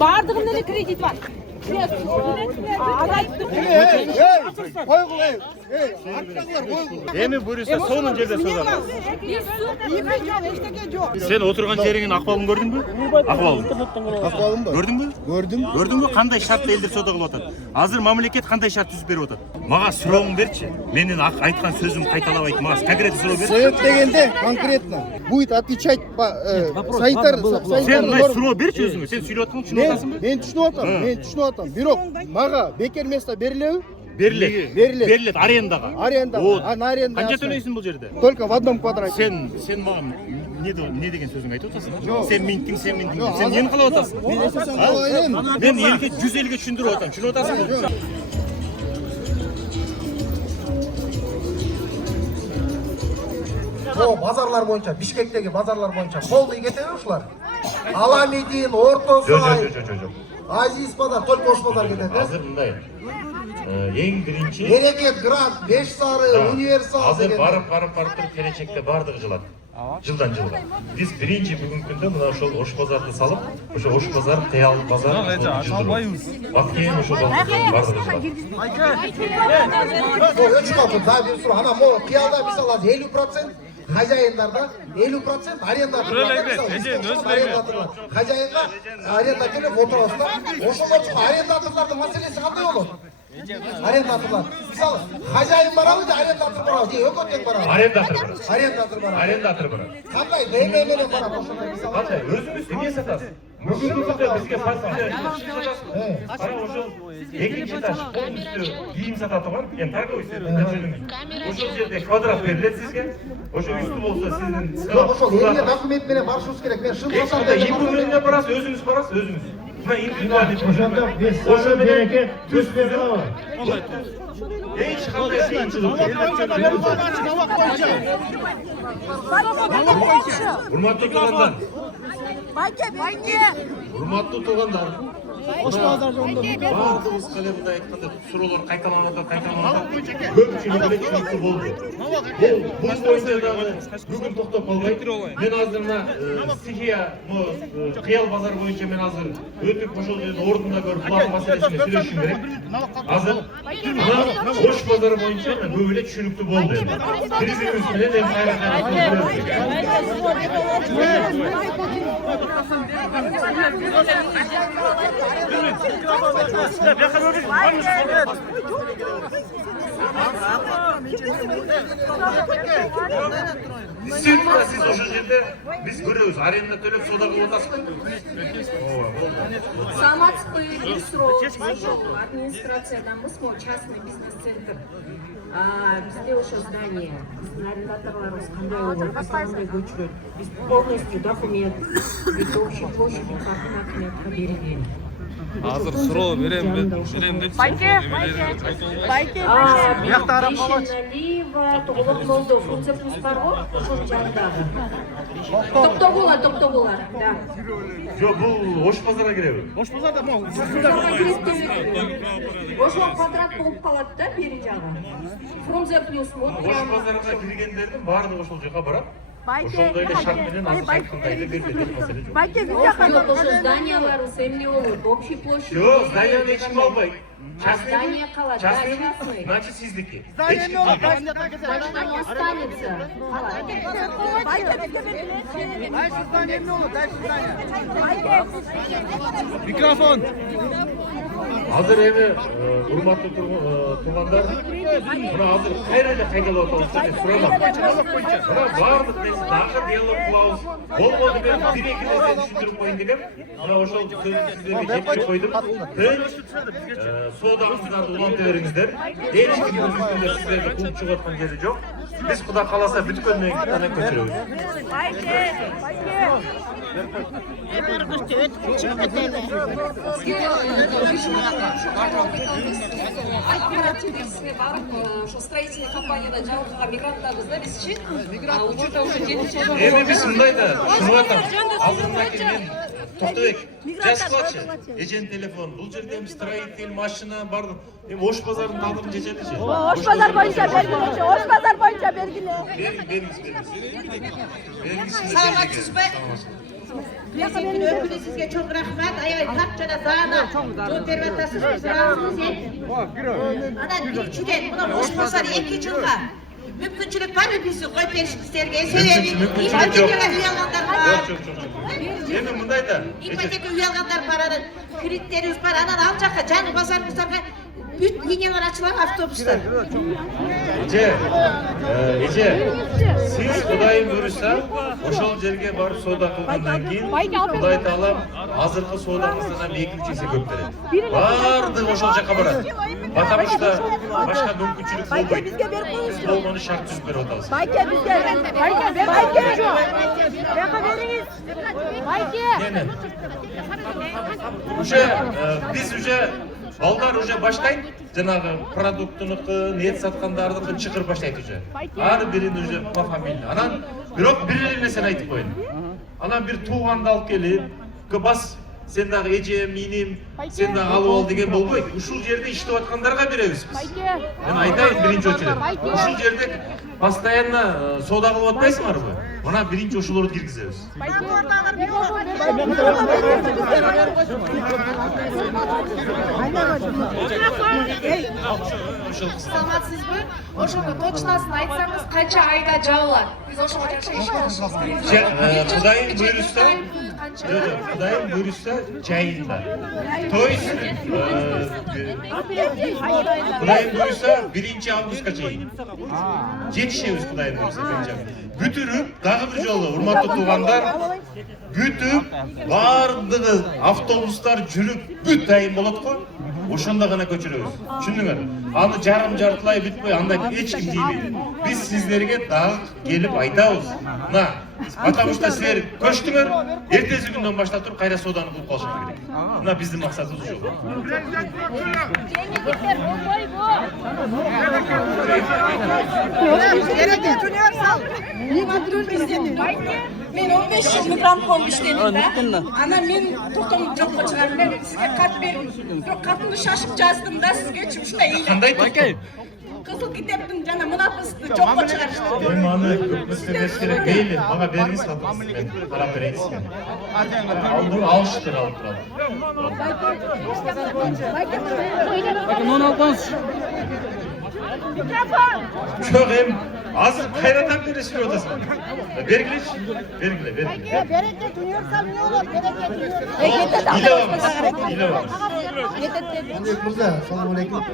Бардығында да кредит бар. Эми буюрса сонун жерде содалар. Сен отурган жериңин акыбалын көрдүңбү? Акыбалын. Акыбалынбы? Көрдүңбү? Көрдүм. Көрдүңбү кандай шартта элдер сода кылып атат? Азыр мамлекет кандай шарт түзүп берип атат? Мага сурооңду берчи. Менин айткан сөзүм кайталабайт. Мага конкретно суроо берчи. Совет дегенде конкретно будет отвечать санитар. Сен суроо берчи өзүңө. Сен сүйлөп атканың түшүнүп атасыңбы? Мен түшүнүп атам. Бирок мага бекер место берилеби? Берилет арендага. Арендага. На аренда. Канча төлөйсүң бул жерде? Только в одном квадрате. Сен мага не деген сөзүңдү айтып атасың? Сен минтиң. Сен эмнени кылып атасың? Мен эсесем калбай элем. Мен элге 100 элге түшүндүрүп атам. Түшүнүп атасыңбы? Базарлар боюнча, Бишкектеги базарлар боюнча колдой кетеби ушулар? Аламидин, Орто Сай. Жок. Азиз базар, только ош базар кетет. Азыр мындай. Эң биринчи Берекет, Грант, Беш Сары, Универсал азыр деген. барып туруп келечекте бардыгы жылат. Жылдан жылга. Биз биринчи бүгүнкү күндө мына ошол ош базарды салып, ошо ош базар, Кыял базар жылдырабыз. Бакыйын ошол бардыгы жылат. Өчүп калды, да бир суроо. Ана мо Кыялда мисалы 50%, хозяиндарда 50% арендатор. Хозяинга аренда келип отурабызда. Ошондо арендаторлордун маселеси кандай болот? Арендаторлар. Мисалы, хозяин барабы же арендатор барабы? Экөө тең барабы? Арендатор барабы. Кандай неме менен барабы ошондой мисалы? Кандай өзүңүз эмне сатасыз? Бүгүнкү күндө бизге паспорт кара ошол экинчи этаж полностью кийим сата турган, эми торговый центр. Ошол жерде квадрат берилет сизге. Ошо үстү болсо сиздин ошол элге документ менен барышыбыз керек. Мен шын сатам. Иму менен барасыз, өзүңүз барасыз, өзүңүз. Ошондо ошо берекет түз беребиз. Эч кандай кыйынчылык жок. Урматтуу туугандар. Урматтуу туугандар. Ош базар жөнүндө баардыгыбыз кале мындай айтканда суроолор кайталанып атат. Көпчүлүгү эле түшүнүктүү болду. Бул боюнча дагы бүгүн токтоп калбайт. Мен азыр мына стихия, Кыял базар боюнча мен азыр өтүп ошол жерде ордунда көрүп булардын маселесине сүйлөшүм керек. Азыр ош базары боюнча көп эле түшүнүктүү болду. Бири-бирибиз менен эми Siz ошол жерде биз көрөбүз, аренда төлөп соода кылып атасызбы? Саламатсызбы, бир суроо. Администрациядамыз, частный бизнес-центр. Бизде ошо здание, биздин арендаторлорубуз кандай болот? Биз кандай көчүрөт? Биз полностью документ, биз общий площадь акиметке берилген. Азыр суроо берем деп. Байке. Налива, толук болду. Функция плюс барго, ошонун жанындагы. Токтобулар, да. Жок, бул ош базарга киреби? Ошо квадрат болуп калат да, бери жагы. Фрунзе плюс вот. Ош базарга киргендердин баардыгы ошол жака барат. Ошондой эле шарт менен азыр айткандай берилет маселе жок. Ошо зданияларыбыз эмне болот? Общий площадь. Жок, зданияны эч ким албайт. Здание калат, частный, частный. значит сиздики. Значит, оно останется. Микрофон. Азыр эми урматтуу туугандар, мына азыр кайра эле кайталап атабыз деп сураган. Мына баардык нерсе дагы диалог кылабыз. Болбоду мен бир-эки нерсени түшүндүрүп коеюн дегем. Мына ошол сөздү сиздерге жеткирип койдум. Соодаңыздарды уланта бериңиздер. Эч ким бүгүнкүндө сиздерди кууп чыгып аткан жери жок. Биз Кудай кааласа бүткөндөн кийин анан көчүрөбүз. Ошо строительный компанияда жалгыга мигранттарбыз да бизчи. Учурда уже жетишет. Эми биз мындай да түшүнүп атам. Азыр мынакей мен Токтобек жазгылачы. Эжен телефон. Бул жерде эми строитель, машина бар. Эми ош базарынын адымын чечеличи. Ош базар боюнча бергилечи. Ош базар боюнча бергиле. Бериңиз. Саламатсызбы? президенттің өкілі сізге чоң рахмат. Аябай тап жана заана жооп берип атасыз. Биз ыраазыбыз. Анан биринчиден мына Ош базар 2 жылга мүмкүнчүлүк барбы биз коюп беришибизге? Себеби ипотекага үй алгандар бар. Эми мындай да. Ипотека үй алгандар бар, кредиттерибиз бар. Анан ал жакка жаңы базарыбыздарга бүт линиялар ачылат, автобустар. Эже, сиз Кудайым буйруса, ошол жерге барып соода кылгандан кийин Кудай Таалам азыркы соодаңыздан 2 эсе көп берет. Бардыгы ошол жака барат. Потому что башка мүмкүнчүлүк болбойт. Болгону шарт түзүп берип атабыз. Байке бизге жок. Бияка бериңиз. Байке. Уже биз уже балдар уже баштайт, жанагы продуктунуку, нет саткандардыкын чыгырып баштайт уже. Ар бирин уже по фамилия. Анан бирок бир эле нерсени айтып коеюн. Анан бир тууганды алып келип, бас сен дагы эжем, иним, сен дагы алып ал деген болбойт. Ушул жерде иштеп аткандарга беребиз биз. Мен айтайын биринчи очередь. Ушул жерде постоянно соода кылып атпайсыңарбы? Мына биринчи ушуларды киргизебиз. Саламатсызбы? Ошого точносын айтсаңыз, канча айда жабылат? Биз ошого жакшы иш кылышыбыз керек. Кудайым буйруса, Кудайым буйруса жайында. То есть Кудайым буйруса 1 августка чейин. Жетишебиз Кудайым буйруса. Бүтүрүп, дагы бир жолу урматтуу туугандар, бүтүп, бардыгы автобустар жүрүп, бүт дайым болот го. Ошондо гана көчүрөбүз. Түшүндүңөр? Аны жарым-жартылай бүтпөй, андай эч ким тийбейт. Биз сиздерге дагы келип айтабыз. Мына, потому что силер көчтүңөр, эртеси күндөн баштап туруп кайра сооданы кылып калышыңар керек. Мына биздин максатыбыз ушул. Мен 15 жыл мигрант болуп иштедим да. Анан мен токтом жокко чыгардым. Мен сизге кат бердим. Бирок катымды шашып жаздым да сизге ушундай эле. Кандай токтом? Кызыл китептин жана мунапысты жокко чыгарыштым. Эми аны көпмүстемеш керек дейли. Мага бериңиз хатыңызды, мен карап берейин сизге. Алыштыр алып турат. Жок, эми азыр кайрадан беришип атасың. Бергилечи. Бергиле. Берeket универсал не болот? Берeket Мамлек мырза, салам алейкум.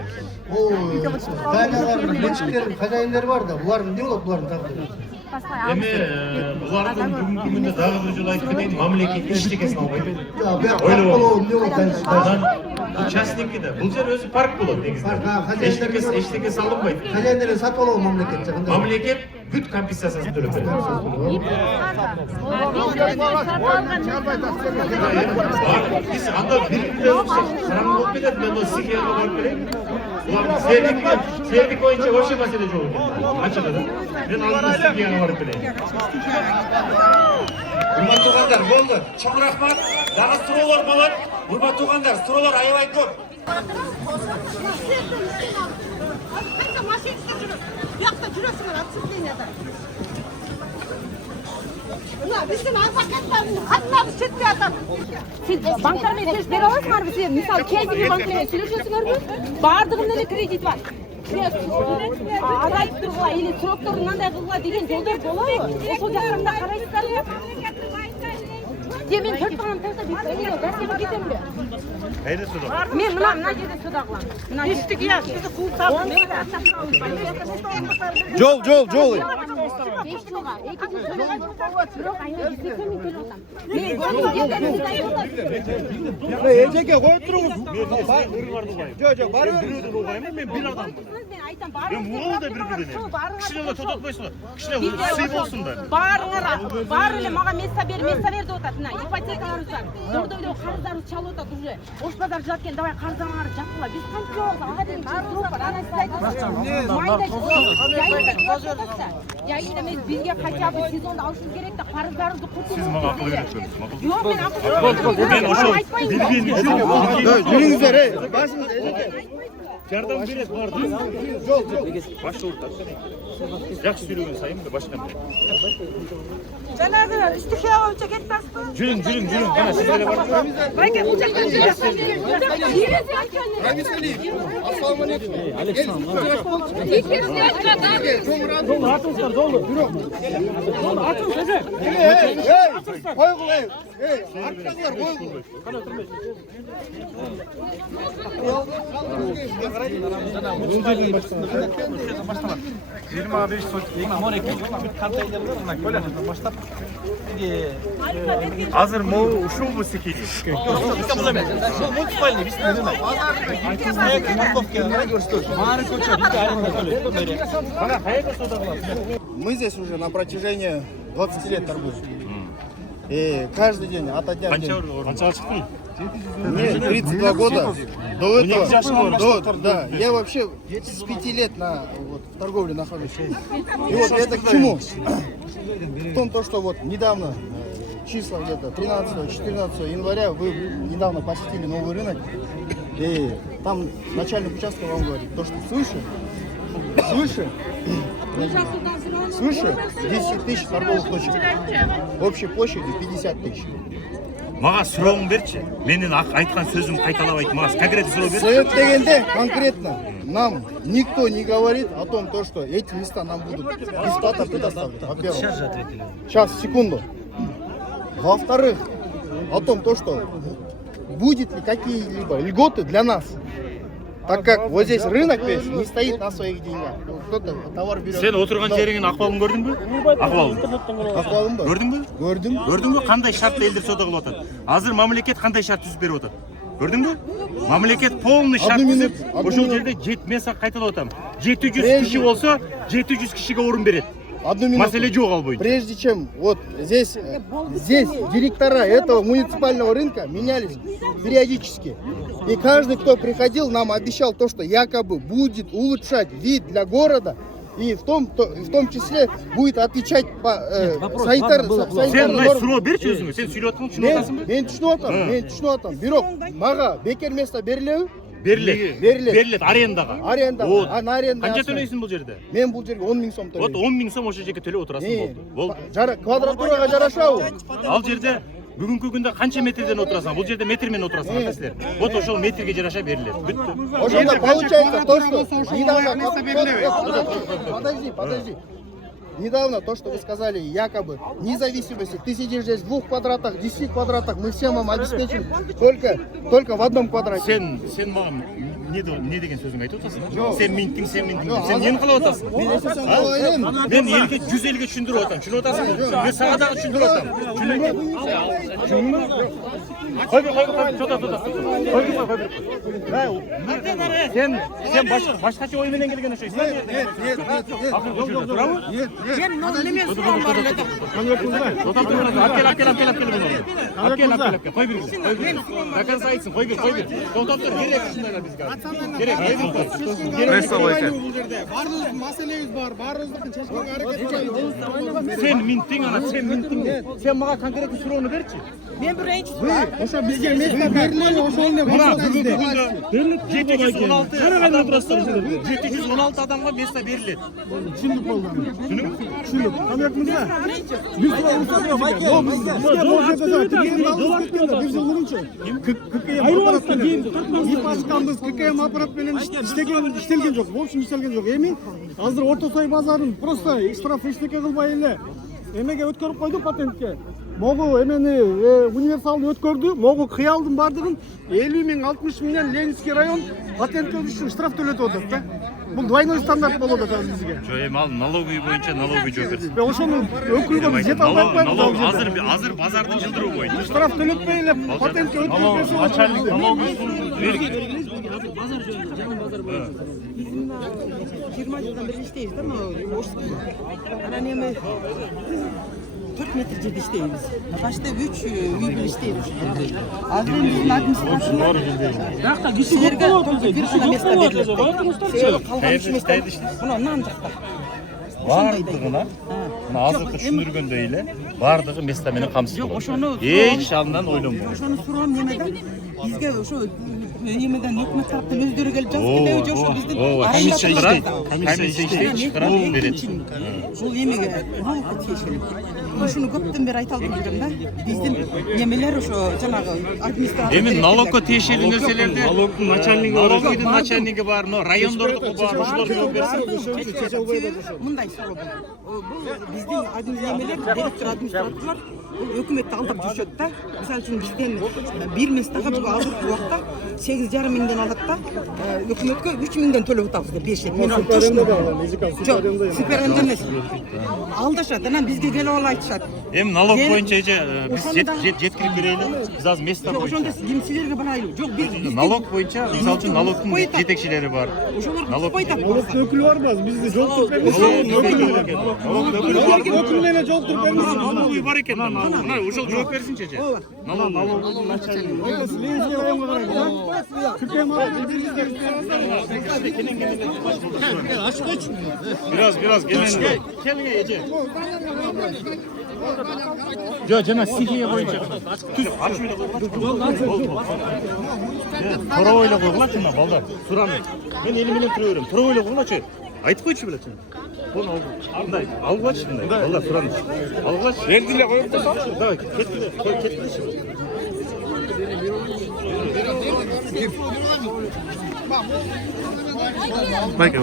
Даниялардын мечиттердин хажайындары бар да, булардын эмне болот булардын тагдыры? Эми булардын бүгүнкү күндө дагы бир жолу айтып кетейин, мамлекет эчтекесин албайт. Частникиде. Бул жер өзү парк болот негизинен. Эчтеке салынбайт. Хажайындарды сатып алабы мамлекет жагында? Мамлекет бүт компенсациясын төлөп берет. Биз анда бир-бирине караңгы болуп кетет, мен сизге барып берейин. Сіздердік бойынша вообще мәселе жоқ екен. Ачыды да. Мен алдына сізге барып берейін. Урматтуу туғандар, болды. Чоң рахмат. Дағы сұраулар болады. Урматтуу туғандар, сұраулар аябай көп. Bizim advokatlarımız adlarını çetmeye atar. Siz bankalarına söz vere alasınlar mı size? Misal kendini bankalarına söyleyeceksiniz mi? Bardığında ne kredit var? Adayıp durgular, или сроктарын мындай кылгыла деген жолдор болот. Ошол жактарында карайсыздарбы? Мен төрт баланы таштап дәрсеге кетем бе? Кайда суда? Мен мына жерде суда кылам. Эштик я, сизди кууп салдым. Жол. 5 жылга 2 жыл төлөгөн бирок айына 180 миң төлөп атам. Мен Эжеке коюп туруңуз. Жок, барып бирөөдөн угайм, мен бир адам. Мен айтам, баары. Мен угул да бир-бирине. Кишилерге тототпойсуңар. Кишилерге сый болсундар. Баары эле мага место бер деп атат. Мына ипотекаларыбыз бар. Дордой карыздарыбыз чалып атат уже. Ош базар жылат экен, давай карыздарыңарды жапкыла. Биз канчабыз ага дейин сроок бар. Ана сиз айтасыз. Яйында мен бизге хотя бы сезонда алышыбыз керек да, карыздарыбызды куртулуп. Сиз мага акыл бересиңиз. Жок, мен акыл бербейм. Мен ошол Жүрүңүздөр, башыңыз эжеке. жардам берет барды. Башта ортасы. Жақсы сөйлеген сайын да башқа. Жанагы стихия боюнча кетпесизби? Жүрүң. Кана сиздер бар. Байке, бул жакка Азыр могу ушул бу секили. Муниципальный Мы здесь уже на протяжении 20 лет торгуем. И каждый день, ото дня в день. Мне 32 года. До этого, да, я вообще с 5 лет в торговле нахожусь. И вот это к чему? В том, что вот недавно, числа где-то 13-14 января, вы недавно посетили новый рынок. И там начальник участка вам говорит, то, что свыше 10 тысяч торговых точек. Общей площадью 50 тысяч. Мага сурооңду берчи. Менин айткан сөзүм кайталап айт. Мага конкретно суроо берчи. Совет дегенде конкретно нам никто не говорит о том, что эти места нам будут бесплатно предоставить. Во-первых. Сейчас, секунду. Во-вторых, о том, что будет ли какие-либо льготы для нас. Так как вот здесь рынок весь не стоит на своих деньгах. Кто-то товар берет. Сен отурган жериңин акыбалын көрдүңбү? Акыбалын. Акыбалын бар. Көрдүңбү? Көрдүм. Көрдүңбү? Кандай шартта элдер соода кылып атат? Азыр мамлекет кандай шарт түзүп берип атат? Көрдүңбү? Мамлекет полный шарт түзүп, ошол жерде мен сага кайталап атам. 700 киши болсо, 700 кишиге орун берет. Одну минуту. Маселе жок албойт. Прежде чем вот здесь директора этого муниципального рынка менялись периодически. И каждый, кто приходил, нам обещал то, что якобы будет улучшать вид для города. И в том числе будет отвечать по Сен суроо берчи өзүңө. Сен сүйлөп аткан түшүнүп атасыңбы? Мен түшүнүп атам. Бирок мага бекер место берилеби? Берилет арендага. Арендага. Канча төлөйсүң бул жерде? Мен бул жерге 10 000 сом төлөйм. Вот 10 000 сом ошол жерге төлөп отурасың болду. Квадратурага жараша бул. Ал жерде бүгүнкү күндө канча метрден отурасың? Бул жерде метр менен отурасың силер. Вот ошол метрге жараша берилет. Бүттү. Ошондо получается то, что Подожди. Недавно то, что вы сказали, якобы, независимости, ты сидишь здесь в 2 квадратах, 10 квадратах, мы всем вам обеспечим только в одном квадрате. Сен мага не деген сөзүңдү айтып атасың? Сен минтиң. Сен эмне кылып атасың? Мен элге 100 элге түшүндүрүп атам. Түшүнүп атасың? Мен сага дагы түшүндүрүп атам. Сен башкача ой менен келген ошо. Мен немен суроом бар эле деп. Акел. Кой бир. До конца айтсын. Кой бир. Токтоп тур. Керек ушундайлар бизге. Керек. Барлық маселебиз бар. Баарыбыздыкын чечкенге аракет кылабыз. Сен минтиң. Сен мага конкретный суроону берчи. Мен бир энчи суроо. Ошо бизге место берилеби, ошону Бүгүнкү күндө 716 адамга место берилет. түшүндүк болду. Түшүндүк. Камек мырза. ИП ачканбыз, ККМ аппарат менен иштелген жок. В общем, иштелген жок. Эми азыр Орто Сой базарын просто штраф эчтеке кылбай эле эмеге өткөрүп койду патентке. Могу эмени универсалды өткөрдү. Могу кыялдын бардыгын 50 000, 60 000 Ленинский район патентке үчүн штраф төлөтүп атат да. Бул двойной стандарт болот атат бизге. Жо эми ал налоговый боюнча налоговый жооп берсин. Ошону өкүлгө жете албай атпайбыз. Азыр базардын жылдыруу боюнча Штраф төлөтпөй эле патентке өткөрүп берсе. Начальник налоговый 20 жылдан бери иштейбиз да, могу анан эми 4 метр жерде иштейбиз. Башта 3 үй бир иштейбиз. Азыр биздин администрация жакта кишилерге бир гана место берилет. Калган ишибиз мына нан жакта. бардыгына мына азыркы түшүндүргөндөй эле бардыгы места менен камсыз болот. Эч андан ойлонбойт. Ошону суроом немеден бизге ошо Емеден өкмет тараптан өздері келіп жазып келді, ошо биздин комиссия иштейт, чыгарат, берет. Бул эмеге налогко тиешелүү. Ушуну көптөн бери айта алып келдим да. Биздин эмелер ошо жанагы администрация. Эми налогко тиешелүү нерселерди налогдун начальниги бар, налогдун начальниги бар, но райондордуку бар, ошолор жооп берсин. Мындай суроо бул биздин эмелер, директор администраторлор бул өкмөттү алдап жүрүшөт да. Мисалы үчүн бизден бир местага бул азыркы убакта 8,5 миңден алат да, өкмөткө 3 миңден төлөп атабыз деп беришет. Мен суперенде эмес. Алдашат, анан бизге келип алып айтышат. Эми налог боюнча биз жеткирип берели. Биз азыр место боюнча. Ошондо ким силерге барайлы? Жок, биз налог боюнча, мисалы үчүн налогдун жетекчилери бар. налог Өкүлү барбыз, бизди жолуктуруп бериңиз. Өкүлү эле жолуктуруп бериңиз. Налоговый бар экен. Мына ошол жооп берсинчи же. Налоговый начальник. Мен районго карайм. Biraz gelin. Kelin eje. Yo, жана стихия боюнча. Түз ачып эле койгула. Тура ойлоп койгулачы мына балдар. Сураны. Мен эли менен тура берем. Тура ойлоп койгулачы. Айтып койчу белечи. Буну алып. Мындай, алгылачы мындай. Балдар сураны. Алгылачы. Эрди эле коюп койсоңчу. Давай, кеткиле. Майка.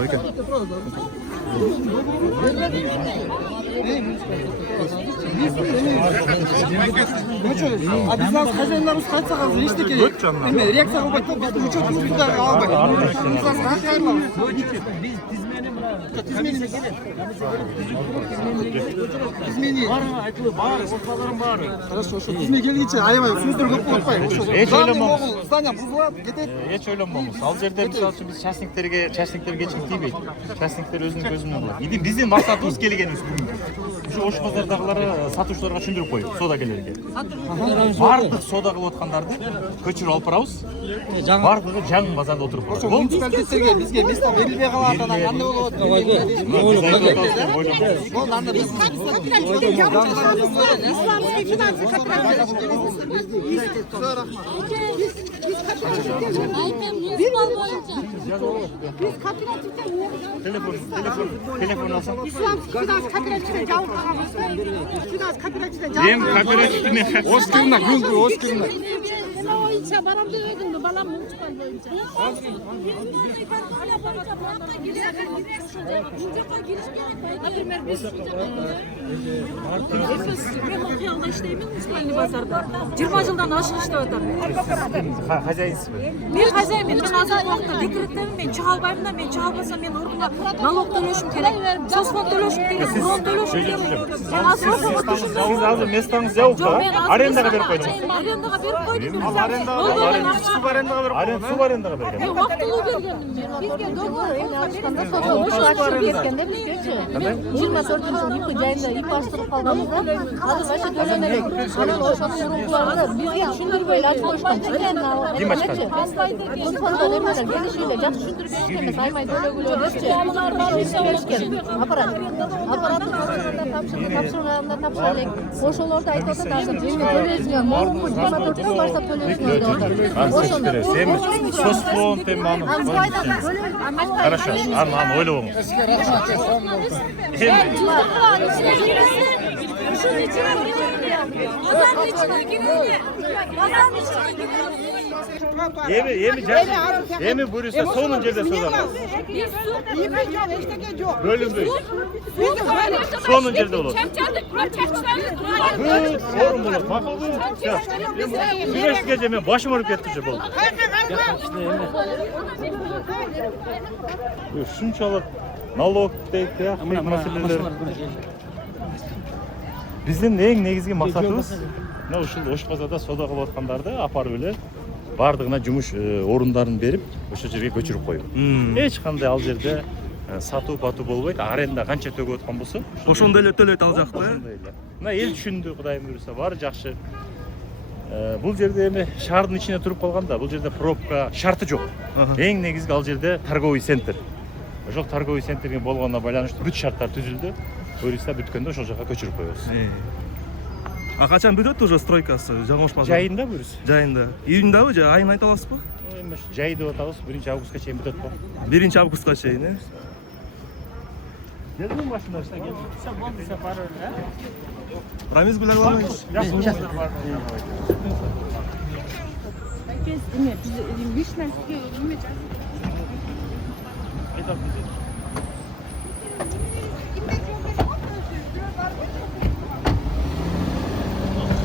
А биз азыр хозяиндарыбыз кайтса азыр эчтеке эме реакция кылбайт да, биздин учетубузду да албайт. Биз азыр кантип айырылабыз? Тизмени баары, орталарын баары. Хорошо, ошо тизме келгиче аябай сөздөр көп болуп атпайбы? Ошо здание бузулат, кетет. Эч ойлонбоңуз. Ал жерде мисалы үчүн биз частниктерге эч ким тийбейт. Частниктер өзүнүн көзү менен кылат. Биздин максатыбыз келгенибиз бүгүн. Ушу Ош базардагылары сатуучуларга түшүндүрүп коюп, соодагерлерге. Бардык соода кылып аткандарды көчүрүп алып барабыз. Бардыгы жаңы базарда отуруп барат. Муниципалитеттерге бизге место берилбей калат, анан кандай болот? Болду, анда биз исламский финансовый Телефон алсам. исламский финанс кооперативден жабылып калганбыз. Финанс кооперативден Эм кооперативден Оскирна, Гүлгү, Оскирна. боюнча барам деп едим, балам муниципал боюнча. Например, биз мен окуялда иштеймин, муниципальный базарда. 20 жылдан ашык иштеп атам. хозяйсызбы? Мен хозяймын, мен азыркы убакта декреттемин, мен чыга албайм да, мен чыга албасам мен ордуна налог төлөшүм керек, соцфонд төлөшүм керек, фронт төлөшүм керек. Мен азыр Сиз азыр местоңуз жабык да? Арендага берип койдуңуз. Арендага берип койдум. Суб арендага берип койдуңуз. Суб арендага бергем. Мен убактылуу бергенмин. Бизге договор ачканда соцфонд ачып бергенде бизгечи. 24 жыл ИП жайында ИП ачтырып калганбыз да. Азыр вообще төлөнөбөйт. Анан ошол суроорларды бизге түшүндүрбөй эле ачып коюшкан. Ким ачкан? Соцфонддон эмелер келишип эле жакшы түшүндүрүп беришкен эмес, аймай төлөгүлө депчи. Беришкен. Аппарат тапшырганда тапшыра элек. Ошолорду айтып атат азыр. Эми төлөйсүңөр, могулбу 24 баштап төлөйсүңөр деп атат. Ошондо. Эми соцфонд эми аны. Хорошо. Аны ойлобоңуз. Эми буюрса сонун жерде содалабыз. Бөлүнбөй. Сонун жерде болот. Орун болот. Макулбу? Сүйлөшкөнгө же мен башым ооруп кетти же болду. Ушунчалык налог дейт, маселелер. Биздин эң негизги максатыбыз мына ушул Ош базарда соода кылып аткандарды апарып эле бардыгына жумуш орундарын берип, ошол жерге көчүрүп коюу. Эч кандай ал жерде сатуу батуу болбойт. Аренда канча төгүп аткан болсо, Ошондой эле төлөйт ал жакта. Мына эл түшүндү, Кудайым буюрса, баары жакшы. Бул жерде эми шаардын ичине туруп калганда, бул жерде пробка шарты жок. Эң негизги ал жерде торговый центр. Ошол торговый центрге болгонуна байланыштуу бүт шарттар түзүлдү. Буюрса бүткөндө ошол жака көчүрүп коебуз. А качан бүтөт уже стройкасы Жаңош базары? Жайында бүрүс. Жайында. Июньдабы же айын айта аласызбы? Эмес, жай деп атабыз, 1-августка чейин бүтөт го. 1-августка чейин, э? Келдиң машинасына келдиң. Все болды, все пары, Рамиз Гулягулович. Эме, биз личностьке эме Айтам.